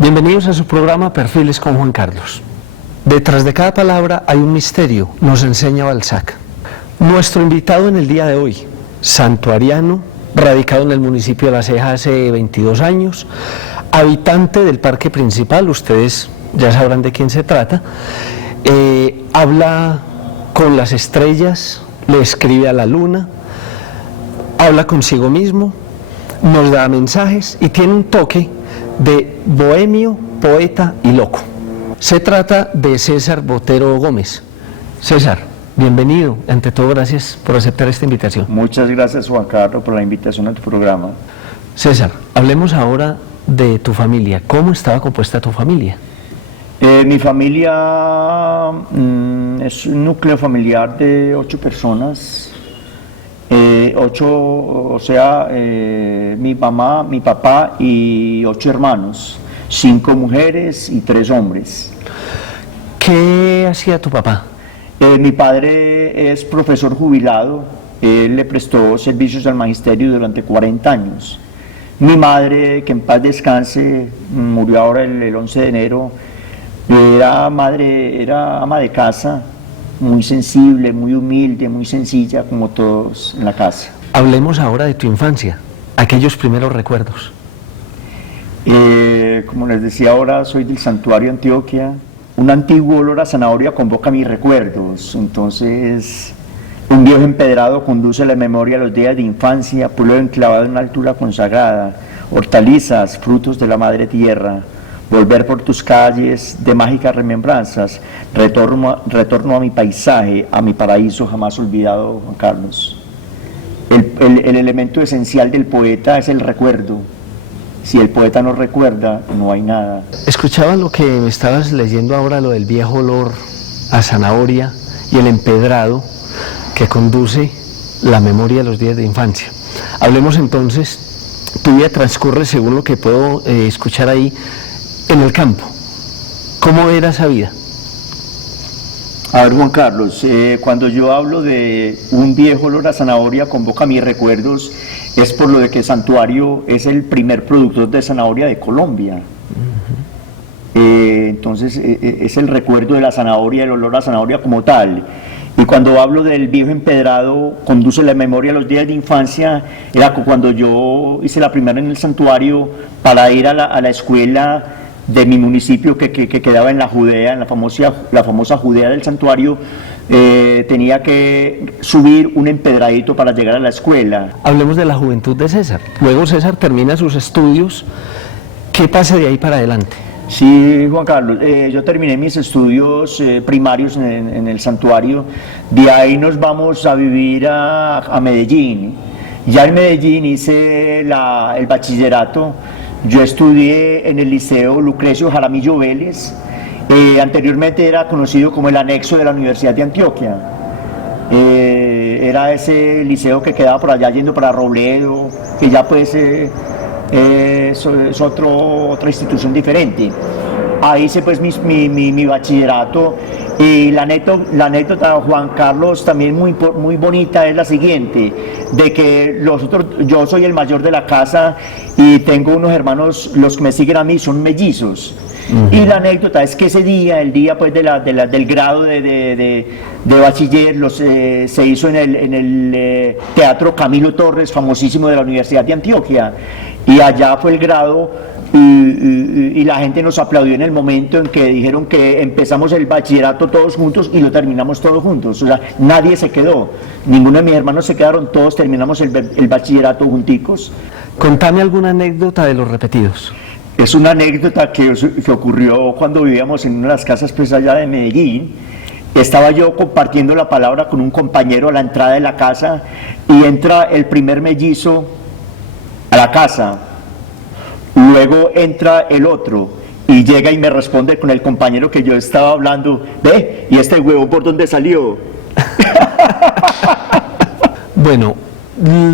Bienvenidos a su programa Perfiles con Juan Carlos. Detrás de cada palabra hay un misterio, nos enseña Balzac. Nuestro invitado en el día de hoy, santuariano, radicado en el municipio de La Ceja hace 22 años, habitante del parque principal, ustedes ya sabrán de quién se trata, habla con las estrellas, le escribe a la luna, habla consigo mismo, nos da mensajes y tiene un toque de bohemio, poeta y loco. Se trata de César Botero Gómez. César, bienvenido. Ante todo, gracias por aceptar esta invitación. Muchas gracias, Juan Carlos, por la invitación a tu programa. César, hablemos ahora de tu familia. ¿Cómo estaba compuesta tu familia? Mi familia es un núcleo familiar de 8 personas. 8, o sea, mi mamá, mi papá y 8 hermanos, 5 mujeres y 3 hombres. ¿Qué hacía tu papá? Mi padre es profesor jubilado, él le prestó servicios al magisterio durante 40 años. Mi madre, que en paz descanse, murió ahora el 11 de enero, era ama de casa, muy sensible, muy humilde, muy sencilla, como todos en la casa. Hablemos ahora de tu infancia, aquellos primeros recuerdos. Como les decía ahora, soy del Santuario Antioquia. Un antiguo olor a zanahoria convoca mis recuerdos. Entonces, un viejo empedrado conduce a la memoria a los días de infancia, pueblo enclavado en una altura consagrada, hortalizas, frutos de la madre tierra. Volver por tus calles de mágicas remembranzas, retorno a mi paisaje, a mi paraíso jamás olvidado, Juan Carlos. El elemento esencial del poeta es el recuerdo. Si el poeta no recuerda, no hay nada. Escuchaba lo que me estabas leyendo ahora, lo del viejo olor a zanahoria y el empedrado que conduce la memoria a los días de infancia. Hablemos entonces, tu vida transcurre, según lo que puedo escuchar ahí, en el campo. ¿Cómo era esa vida? A ver, Juan Carlos, cuando yo hablo de un viejo olor a zanahoria convoca mis recuerdos, es por lo de que Santuario es el primer productor de zanahoria de Colombia. Entonces es el recuerdo de la zanahoria, el olor a zanahoria como tal. Y cuando hablo del viejo empedrado, conduce la memoria a los días de infancia, era cuando yo hice la primera en el Santuario para ir a la escuela de mi municipio que quedaba en la Judea, en la famosa Judea del Santuario. Tenía que subir un empedradito para llegar a la escuela. Hablemos de la juventud de César. Luego César termina sus estudios. ¿Qué pasa de ahí para adelante? Sí, Juan Carlos, yo terminé mis estudios primarios en el Santuario. De ahí nos vamos a vivir a Medellín. Ya en Medellín hice el bachillerato. Yo estudié en el Liceo Lucrecio Jaramillo Vélez, anteriormente era conocido como el anexo de la Universidad de Antioquia. Era ese liceo que quedaba por allá yendo para Robledo, que ya pues es otra institución diferente. Ahí hice pues mi bachillerato. Y la anécdota, Juan Carlos, también muy bonita, es la siguiente, de que yo soy el mayor de la casa y tengo unos hermanos, los que me siguen a mí son mellizos. Y la anécdota es que ese día, el día pues del grado de bachiller, se hizo en el Teatro Camilo Torres, famosísimo de la Universidad de Antioquia, y allá fue el grado. Y la gente nos aplaudió en el momento en que dijeron que empezamos el bachillerato todos juntos y lo terminamos todos juntos. O sea, nadie se quedó, ninguno de mis hermanos se quedaron, todos terminamos el bachillerato junticos. Contame alguna anécdota de los repetidos. Es una anécdota que ocurrió cuando vivíamos en una de las casas pues allá de Medellín. Estaba yo compartiendo la palabra con un compañero a la entrada de la casa y entra el primer mellizo a la casa. Luego entra el otro y llega y me responde con el compañero que yo estaba hablando: ve, ¿y este huevo por dónde salió? Bueno,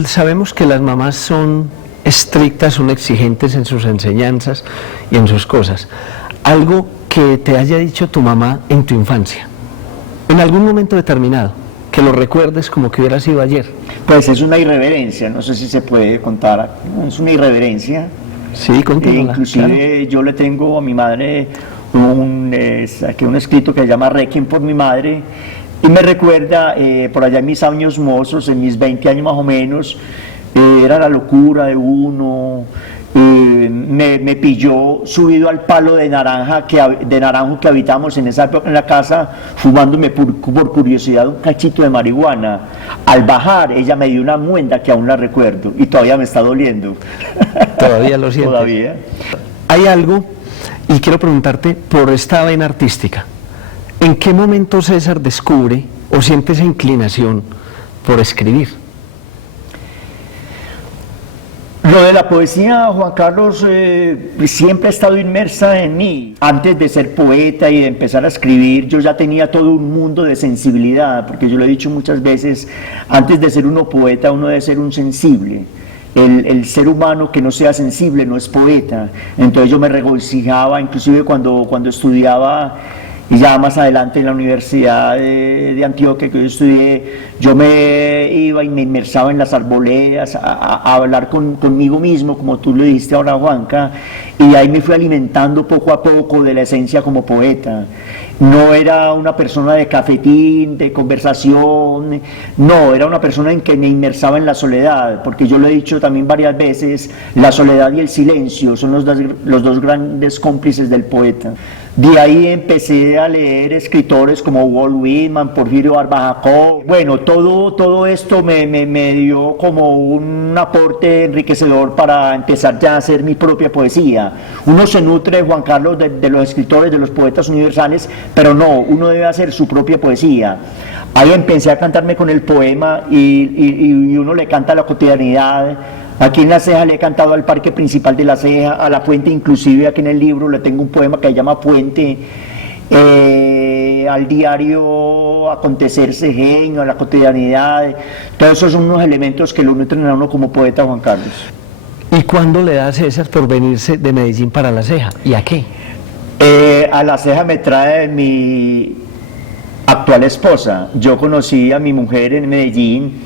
sabemos que las mamás son estrictas, son exigentes en sus enseñanzas y en sus cosas. Algo que te haya dicho tu mamá en tu infancia, en algún momento determinado, que lo recuerdes como que hubiera sido ayer. Pues es una irreverencia, no sé si se puede contar, es una irreverencia. Sí, continúa. Inclusive yo le tengo a mi madre aquí un escrito que se llama Requiem por mi madre, y me recuerda por allá en mis años mozos, en mis 20 años más o menos, era la locura de uno. Me pilló subido al palo de naranjo que habitamos en esa época en la casa, fumándome por curiosidad un cachito de marihuana. Al bajar, ella me dio una muenda que aún la recuerdo y todavía me está doliendo. Todavía lo sientes. Todavía. Hay algo, y quiero preguntarte por esta vena artística. ¿En qué momento César descubre o siente esa inclinación por escribir? Lo de la poesía, Juan Carlos, siempre ha estado inmersa en mí. Antes de ser poeta y de empezar a escribir, yo ya tenía todo un mundo de sensibilidad, porque yo lo he dicho muchas veces, antes de ser uno poeta, uno debe ser un sensible. El ser humano que no sea sensible no es poeta. Entonces yo me regocijaba, inclusive cuando estudiaba, y ya más adelante en la Universidad de Antioquia que yo estudié, yo me iba y me inmersaba en las arboledas a hablar conmigo mismo, como tú le dijiste ahora, Juanca, y ahí me fui alimentando poco a poco de la esencia como poeta. No era una persona de cafetín, de conversación, no, era una persona en que me inmersaba en la soledad, porque yo lo he dicho también varias veces, la soledad y el silencio son los dos grandes cómplices del poeta. De ahí empecé a leer escritores como Walt Whitman, Porfirio Barba Jacob. Bueno, todo esto me dio como un aporte enriquecedor para empezar ya a hacer mi propia poesía. Uno se nutre, Juan Carlos, de los escritores, de los poetas universales, pero no, uno debe hacer su propia poesía. Ahí empecé a cantarme con el poema y uno le canta a la cotidianidad. Aquí en La Ceja le he cantado al parque principal de La Ceja, a la fuente, inclusive aquí en el libro le tengo un poema que se llama Fuente, al diario acontecer cejeño, a la cotidianidad. Todos esos son unos elementos que lo nutren a uno como poeta, Juan Carlos. ¿Y cuándo le da a César por venirse de Medellín para La Ceja? ¿Y a qué? A La Ceja me trae mi actual esposa. Yo conocí a mi mujer en Medellín,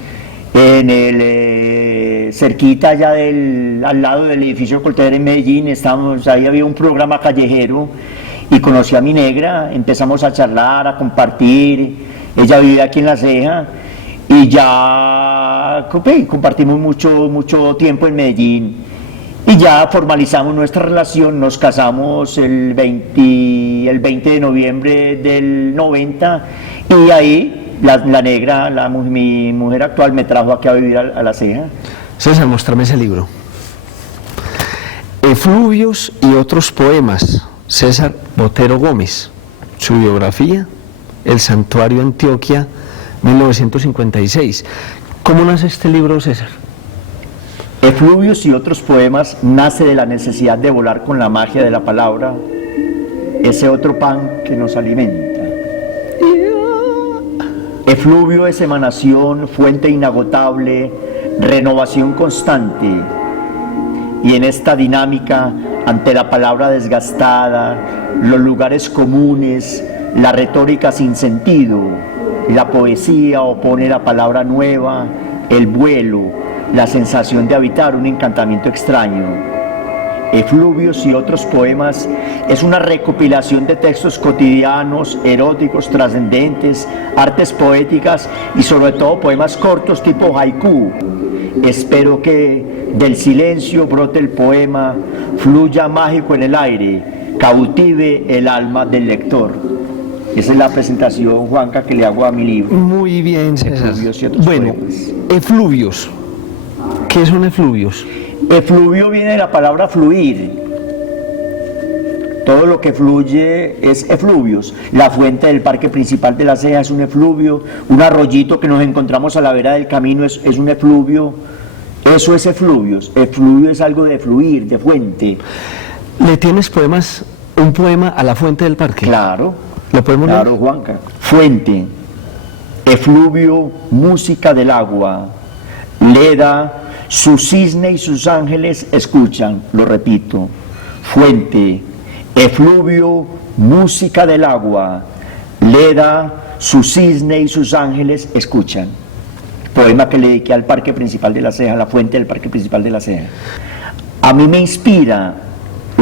en el cerquita allá al lado del edificio Colter en Medellín. Ahí había un programa callejero y conocí a mi negra, empezamos a charlar, a compartir. Ella vive aquí en La Ceja y ya compartimos mucho tiempo en Medellín y ya formalizamos nuestra relación. Nos casamos el 20 de noviembre del 90 y ahí la negra, mi mujer actual, me trajo aquí a vivir a La Ceja. César, muéstrame ese libro. Efluvios y otros poemas, César Botero Gómez. Su biografía, El Santuario Antioquia, 1956. ¿Cómo nace este libro, César? Efluvios y otros poemas nace de la necesidad de volar con la magia de la palabra, ese otro pan que nos alimenta. Efluvio es emanación, fuente inagotable, renovación constante. Y en esta dinámica, ante la palabra desgastada, los lugares comunes, la retórica sin sentido, la poesía opone la palabra nueva, el vuelo, la sensación de habitar un encantamiento extraño. Efluvios y otros poemas es una recopilación de textos cotidianos, eróticos, trascendentes, artes poéticas y sobre todo poemas cortos tipo haiku. Espero que del silencio brote el poema, fluya mágico en el aire, cautive el alma del lector. Esa es la presentación, Juanca, que le hago a mi libro. Muy bien, César. Efluvios y otros poemas. Efluvios. ¿Qué son efluvios? Efluvio viene de la palabra fluir. Todo lo que fluye es efluvios. La fuente del parque principal de La Ceja es un efluvio. Un arroyito que nos encontramos a la vera del camino es un efluvio. Eso es efluvios. Efluvio es algo de fluir, de fuente. ¿Le tienes un poema a la fuente del parque? Claro. ¿Lo podemos leer? Claro, Juanca. Fuente, efluvio, música del agua. Leda, su cisne y sus ángeles escuchan, lo repito. Fuente, efluvio, música del agua. Leda, su cisne y sus ángeles escuchan. Poema que le dediqué al parque principal de La Ceja, la fuente del parque principal de La Ceja. A mí me inspira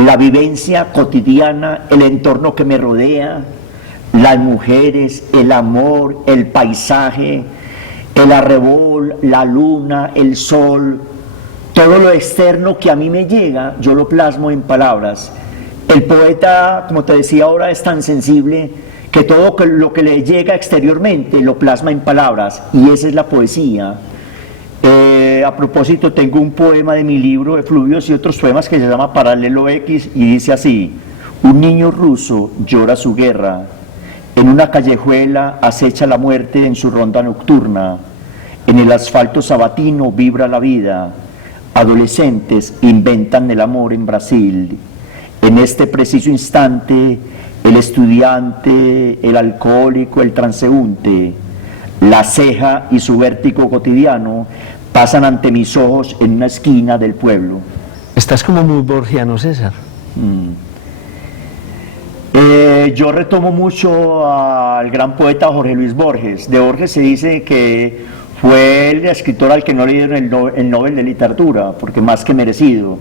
la vivencia cotidiana, el entorno que me rodea, las mujeres, el amor, el paisaje, el arrebol, la luna, el sol, todo lo externo que a mí me llega, yo lo plasmo en palabras. El poeta, como te decía ahora, es tan sensible que todo lo que le llega exteriormente lo plasma en palabras, y esa es la poesía. A propósito, tengo un poema de mi libro Efluvios y otros poemas que se llama Paralelo X, y dice así: un niño ruso llora su guerra, en una callejuela acecha la muerte en su ronda nocturna, en el asfalto sabatino vibra la vida, adolescentes inventan el amor en Brasil, en este preciso instante el estudiante, el alcohólico, el transeúnte, la ceja y su vértigo cotidiano pasan ante mis ojos en una esquina del pueblo. Estás como muy borgiano, César. Yo retomo mucho al gran poeta Jorge Luis Borges. De Borges se dice que fue el escritor al que no le dieron el Nobel de Literatura, porque más que merecido.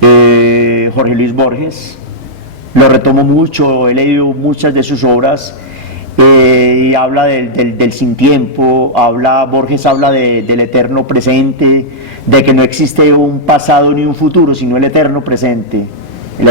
Jorge Luis Borges, lo retomo mucho, he leído muchas de sus obras, y habla del sin tiempo, Borges habla del eterno presente, de que no existe un pasado ni un futuro, sino el eterno presente, el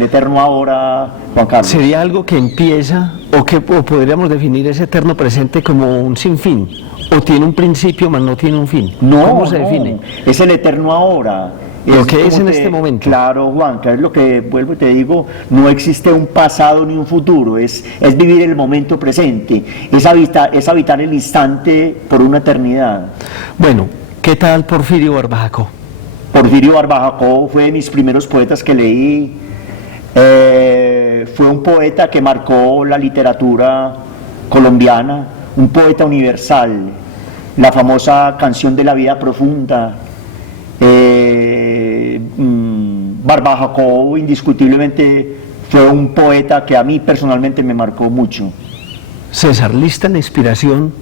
eterno ahora, Juan Carlos. ¿Sería algo que empieza, o podríamos definir ese eterno presente como un sinfín, o tiene un principio mas no tiene un fin? No, ¿Cómo se define? Es el eterno ahora. Lo que es en este momento. Claro, Juanca, es lo que vuelvo y te digo, no existe un pasado ni un futuro, es vivir el momento presente, es habitar el instante por una eternidad. Bueno, ¿qué tal Porfirio Barbajacó? Porfirio Barbajacó fue de mis primeros poetas que leí, fue un poeta que marcó la literatura colombiana, un poeta universal, la famosa canción de la vida profunda. Barbajacó indiscutiblemente fue un poeta que a mí personalmente me marcó mucho. César, lista la inspiración,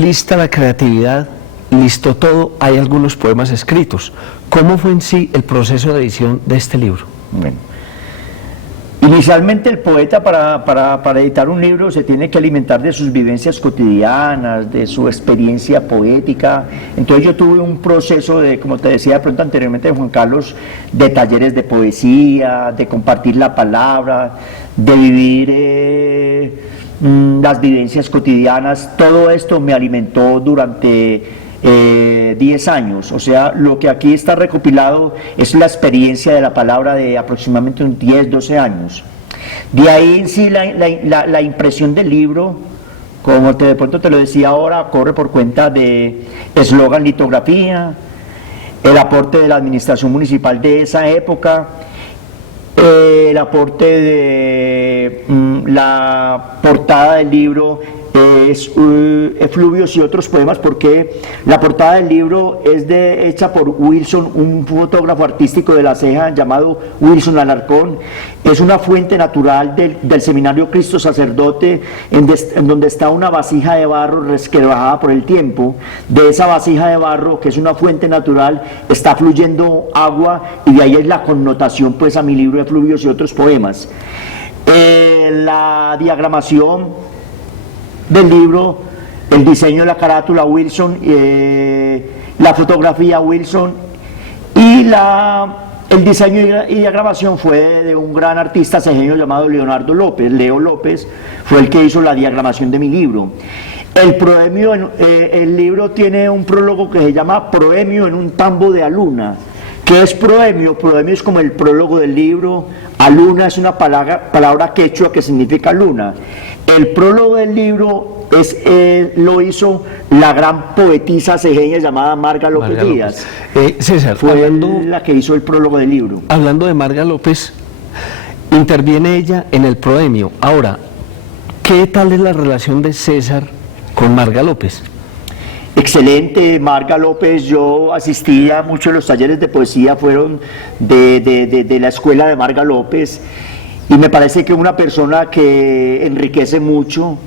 lista la creatividad, listo todo, hay algunos poemas escritos. ¿Cómo fue en sí el proceso de edición de este libro? Bueno, inicialmente el poeta para editar un libro se tiene que alimentar de sus vivencias cotidianas, de su experiencia poética. Entonces yo tuve un proceso de, como te decía de pronto anteriormente Juan Carlos, de talleres de poesía, de compartir la palabra, de vivir las vivencias cotidianas. Todo esto me alimentó durante 10 años, o sea, lo que aquí está recopilado es la experiencia de la palabra de aproximadamente unos 10, 12 años. De ahí en sí la impresión del libro, como de pronto te lo decía ahora, corre por cuenta de eslogan, litografía, el aporte de la administración municipal de esa época, el aporte de la portada del libro es Efluvios y otros poemas, porque la portada del libro es hecha por Wilson, un fotógrafo artístico de La Ceja llamado Wilson Alarcón. Es una fuente natural del seminario Cristo Sacerdote, en donde está una vasija de barro resquebrajada por el tiempo. De esa vasija de barro, que es una fuente natural, está fluyendo agua, y de ahí es la connotación pues a mi libro Efluvios y otros poemas. La diagramación del libro, el diseño de la carátula Wilson, la fotografía Wilson, y el diseño y diagramación fue de un gran artista cejeño llamado Leonardo López. Leo López fue el que hizo la diagramación de mi libro. El libro tiene un prólogo que se llama Proemio en un tambo de Aluna. ¿Qué es proemio? Proemio es como el prólogo del libro. Aluna es una palabra quechua que significa luna. El prólogo del libro lo hizo la gran poetisa cejeña llamada Marga López Díaz. César, fue la que hizo el prólogo del libro. Hablando de Marga López, interviene ella en el proemio. Ahora, ¿qué tal es la relación de César con Marga López? Excelente, Marga López. Yo asistía mucho a los talleres de poesía, fueron de la escuela de Marga López, y me parece que una persona que enriquece mucho,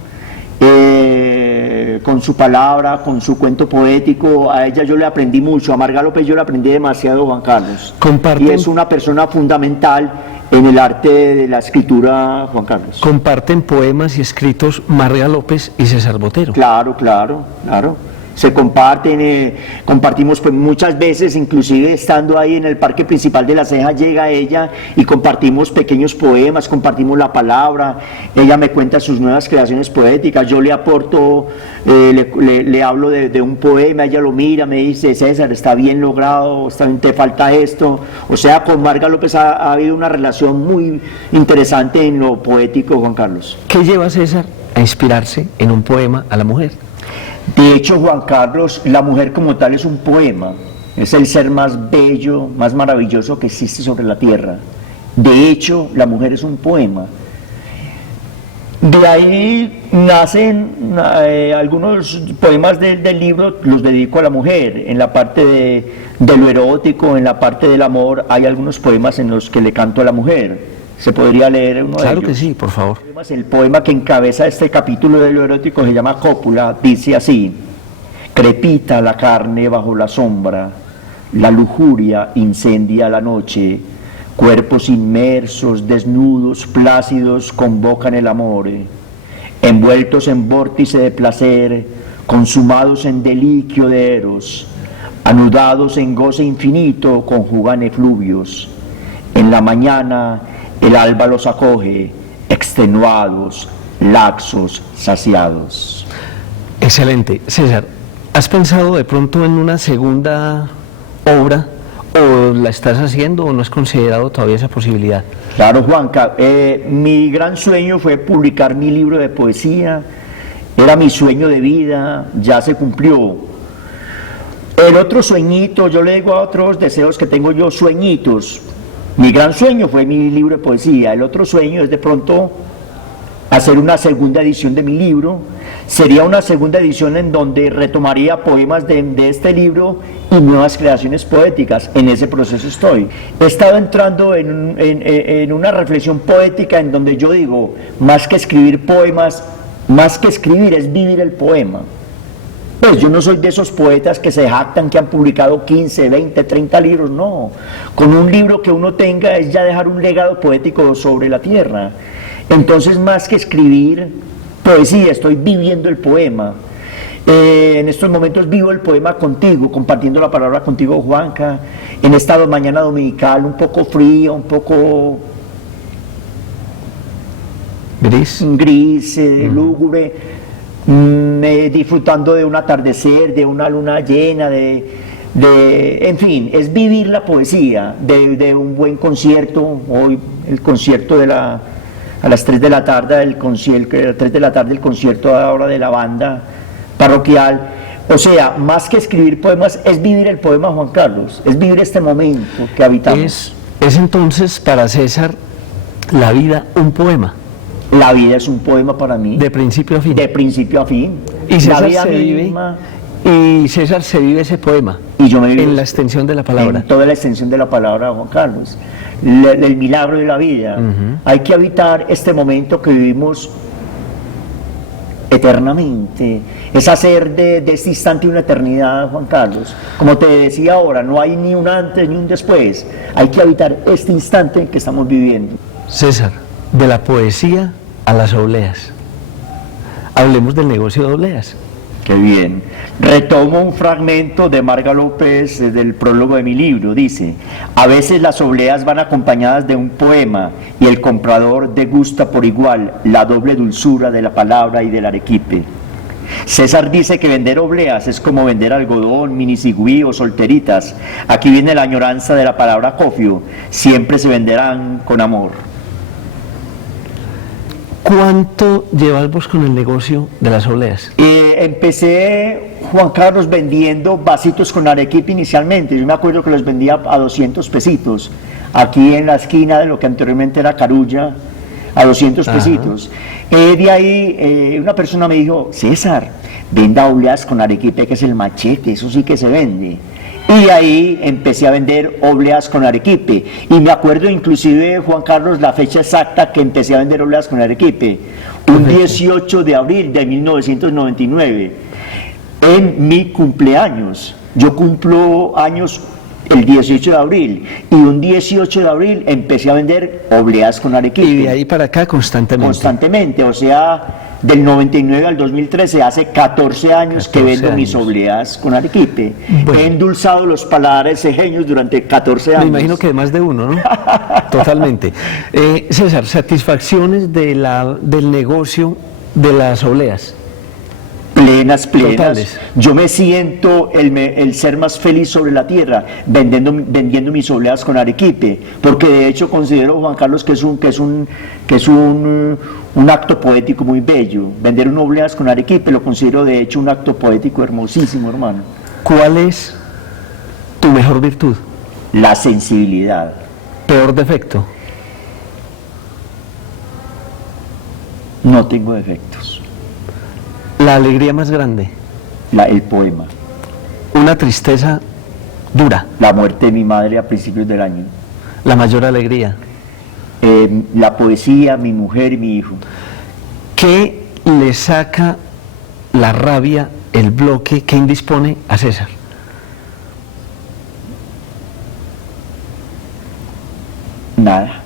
con su palabra, con su cuento poético. A ella yo le aprendí mucho, a Marga López yo le aprendí demasiado, Juan Carlos. Comparten, y es una persona fundamental en el arte de la escritura, Juan Carlos. Comparten poemas y escritos Marga López y César Botero. Claro, claro, claro. Se comparten, compartimos pues muchas veces, inclusive estando ahí en el parque principal de La Ceja, llega ella y compartimos pequeños poemas, compartimos la palabra, ella me cuenta sus nuevas creaciones poéticas, yo le aporto, le hablo de un poema, ella lo mira, me dice, César, está bien logrado, te falta esto. O sea, con Marga López ha habido una relación muy interesante en lo poético, Juan Carlos. ¿Qué lleva a César a inspirarse en un poema a la mujer? De hecho, Juan Carlos, la mujer como tal es un poema, es el ser más bello, más maravilloso que existe sobre la tierra. De hecho, la mujer es un poema. De ahí nacen algunos poemas del libro, los dedico a la mujer. En la parte de lo erótico, en la parte del amor, hay algunos poemas en los que le canto a la mujer. ¿Se podría leer uno de ellos? Claro que sí, por favor. El poema que encabeza este capítulo de lo erótico se llama Cópula, dice así: crepita la carne bajo la sombra, la lujuria incendia la noche, cuerpos inmersos, desnudos, plácidos, convocan el amor, envueltos en vórtice de placer, consumados en deliquio de eros, anudados en goce infinito, conjugan efluvios. En la mañana el alba los acoge, extenuados, laxos, saciados. Excelente. César, ¿has pensado de pronto en una segunda obra o la estás haciendo o no has considerado todavía esa posibilidad? Claro, Juanca, mi gran sueño fue publicar mi libro de poesía, era mi sueño de vida, ya se cumplió. El otro sueñito, yo le digo a otros deseos que tengo yo, sueñitos. Mi gran sueño fue mi libro de poesía, el otro sueño es de pronto hacer una segunda edición de mi libro. Sería una segunda edición en donde retomaría poemas de este libro y nuevas creaciones poéticas. En ese proceso estoy. He estado entrando en una reflexión poética en donde yo digo, más que escribir poemas, más que escribir es vivir el poema. Pues yo no soy de esos poetas que se jactan que han publicado 15, 20, 30 libros, no. Con un libro que uno tenga es ya dejar un legado poético sobre la tierra. Entonces, más que escribir poesía, estoy viviendo el poema. En estos momentos vivo el poema contigo, compartiendo la palabra contigo, Juanca, en esta mañana dominical, un poco fría, un poco gris, lúgubre. Disfrutando de un atardecer, de una luna llena, en fin, es vivir la poesía, de un buen concierto. Hoy el concierto a las 3 de la tarde, el concierto ahora de la banda parroquial. O sea, más que escribir poemas, es vivir el poema, Juan Carlos, es vivir este momento que habitamos. Es entonces para César la vida un poema. La vida es un poema para mí. De principio a fin. De principio a fin. Y César se vive ese poema. Y yo me vivo en la extensión de la palabra. En toda la extensión de la palabra, Juan Carlos. El milagro de la vida. Hay que habitar este momento que vivimos eternamente. Es hacer de este instante una eternidad, Juan Carlos. Como te decía ahora, no hay ni un antes ni un después. Hay que habitar este instante que estamos viviendo. César, de la poesía a las obleas. Hablemos del negocio de obleas. Qué bien. Retomo un fragmento de Marga López del prólogo de mi libro. Dice: a veces las obleas van acompañadas de un poema y el comprador degusta por igual la doble dulzura de la palabra y del arequipe. César dice que vender obleas es como vender algodón, minicigüí o solteritas. Aquí viene la añoranza de la palabra cofio. Siempre se venderán con amor. ¿Cuánto llevas vos con el negocio de las obleas? Empecé, Juan Carlos, vendiendo vasitos con arequipe inicialmente. Yo me acuerdo que los vendía a 200 pesitos. Aquí en la esquina de lo que anteriormente era Carulla, a 200 pesitos. De ahí una persona me dijo: César, venda obleas con arequipe, que es el machete, eso sí que se vende. Y ahí empecé a vender obleas con arequipe. Y me acuerdo inclusive, Juan Carlos, la fecha exacta que empecé a vender obleas con arequipe. Un 18 de abril de 1999. en mi cumpleaños. Yo cumplo años el 18 de abril y un 18 de abril empecé a vender obleas con arequipe. Y de ahí para acá constantemente. Constantemente, o sea, del 99 al 2013, hace 14 años que vendo mis obleas con arequipe. Bueno. He endulzado los paladares cejeños durante 14 años. Me imagino que de más de uno, ¿no? Totalmente. César, satisfacciones del negocio de las obleas. Plenas. Totales. Yo me siento el ser más feliz sobre la tierra vendiendo mis obleas con arequipe, porque de hecho considero, Juan Carlos, que es un acto poético muy bello. Vender unas obleas con arequipe lo considero de hecho un acto poético hermosísimo, hermano. ¿Cuál es tu mejor virtud? La sensibilidad. ¿Peor defecto? No tengo defectos. ¿La alegría más grande? El poema. ¿Una tristeza dura? La muerte de mi madre a principios del año. ¿La mayor alegría? La poesía, mi mujer y mi hijo. ¿Qué le saca la rabia, el bloque, que indispone a César? Nada.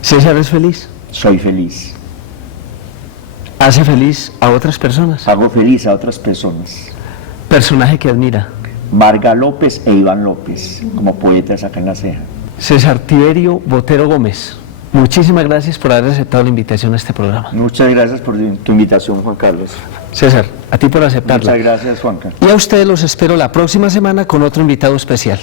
¿César es feliz? Soy feliz. ¿Hace feliz a otras personas? Hago feliz a otras personas. ¿Personaje que admira? Marga López e Iván López, como poetas acá en La Ceja. César Tiberio Botero Gómez, muchísimas gracias por haber aceptado la invitación a este programa. Muchas gracias por tu invitación, Juan Carlos. César, a ti por aceptarla. Muchas gracias, Juanca. Y a ustedes los espero la próxima semana con otro invitado especial.